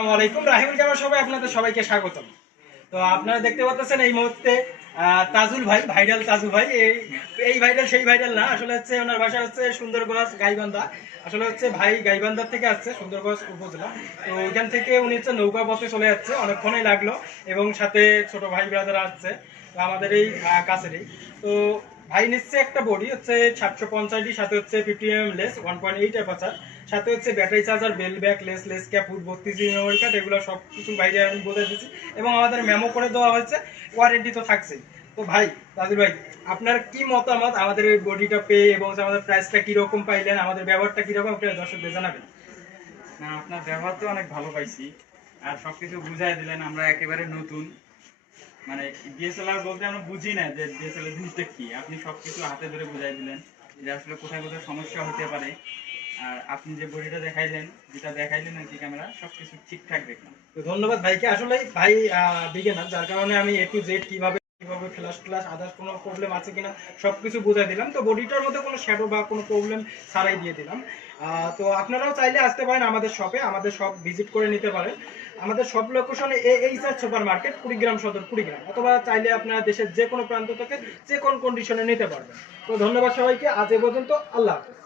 আসসালামু আলাইকুম, রাহিমুল ক্যামেরা সবাই আপনাদের সবাইকে স্বাগতম। তো আপনারা দেখতে পাচ্ছেন এই মুহূর্তে তাজুল ভাই, ভাইরাল তাজু ভাই, এই ভাইরাল সেই ভাইরাল না, আসলে হচ্ছে ওনার ভাষা হচ্ছে সুন্দরগঞ্জ গাইবান্ধা। আসলে হচ্ছে ভাই গাইবান্ধার থেকে আসছে, সুন্দরগঞ্জ উপজেলা। তো ওইখান থেকে উনি হচ্ছে নৌকা পথে চলে যাচ্ছে, অনেকক্ষণই লাগলো, এবং সাথে ছোট ভাই ব্রাদার আসছে আমাদের এই কাছেরই। তো ভাই নিচ্ছে একটা বডি হচ্ছে 750, সাথে হচ্ছে 50 mm লেস, 1.8 অ্যাপাচার, সাথে হচ্ছে ব্যাটারি চার্জার, বেল ব্যাক, lens cap, 32 GB memory card, এগুলো সব কিছু বাইরে আমি বলে দিচ্ছি, এবং আমাদের মেমো করে দেওয়া হয়েছে, ওয়ারেন্টি তো থাকছেই। তো ভাই তাজুল ভাই, আপনার কি মতামত আমাদের এই বডিটা পেয়ে, এবং আমাদের প্রাইসটা কিরকম পাইলেন, আমাদের ব্যবহারটা কিরকম, আপনার দর্শকদের জানাবেন। না, আপনার ব্যবহার তো অনেক ভালো পাইছি। আর সবকিছু বুঝাই দিলেন, আমরা একেবারে নতুন, মানে ডিএসএলআর বলতে আমরা বুঝি না যে ডিএসএলআর জিনিসটা কি। আপনি সবকিছু হাতে ধরে বুঝাই দিলেন যে আসলে কোথায় কোথায় সমস্যা হতে পারে। আর আপনি যে বডিটা দেখাইলেন, যেটা দেখাইলেন আর কি, ক্যামেরা সবকিছু ঠিকঠাক দেখলাম। তো ধন্যবাদ ভাইকে। আসলে ভাই বিগিনার, যার কারণে আমি A to Z কিভাবে কিভাবে ফ্ল্যাশ আদার্স কোনো প্রবলেম আছে কিনা সবকিছু বুঝাই দিলাম। তো বডিটার মধ্যে কোনো শ্যাডো বা কোনো প্রবলেম ছাড়াই দিয়ে দিলাম। তো আপনারাও চাইলে আসতে পারেন আমাদের শপে, আমাদের শপ ভিজিট করে নিতে পারেন। আমাদের সব লোকেশনে এইচআর সুপার মার্কেট, কুড়িগ্রাম সদর, কুড়িগ্রাম, অথবা চাইলে আপনারা দেশের যে কোনো প্রান্ত থেকে যে কোন কন্ডিশনে নিতে পারবেন। তো ধন্যবাদ সবাইকে, আজ এ পর্যন্ত, আল্লাহ হাফেজ।